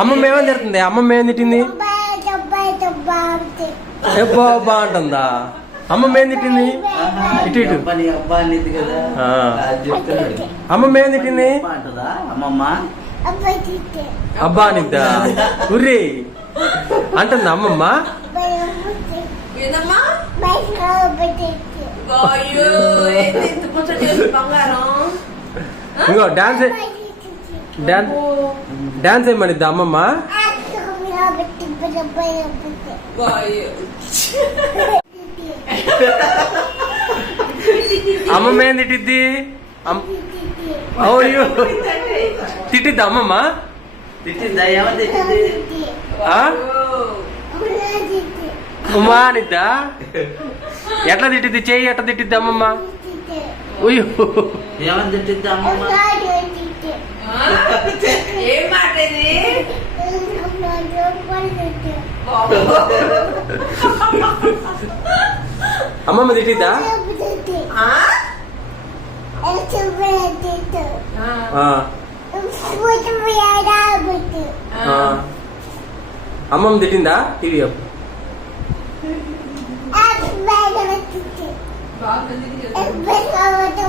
అమ్మమ్మ ఏమని తిడుతుంది? అమ్మమ్మ ఏమని తిట్టింది? అబ్బా అంటుందా? అమ్మమ్మ ఏం తిట్టింది? ఇటు ఇటు అమ్మమ్మ ఏం తిట్టింది? అబ్బా అనిద్దా? ఉర్రే అంటుందా అమ్మమ్మ? ఇంకో డాన్స్ ఏమనిద్దా అమ్మమ్మ? అమ్మమ్మ ఏం తిట్టిద్ది? అయ్యో తిట్టిద్దా అమ్మమ్మ? తిట్టిద్దా? ఏమని తిట్టింది? ఉమ్మా అనిద్దా? ఎట్లా తిట్టిద్ది? చెయ్యి ఎట్లా తిట్టిద్ది అమ్మమ్మ? అయ్యో ఏమని తిట్టిద్ది అమ్మమ్మ? అమ్మమ్మ తిట్టిద్దా? అమ్మమ్మ తిట్టిందా? టీవీ బాగా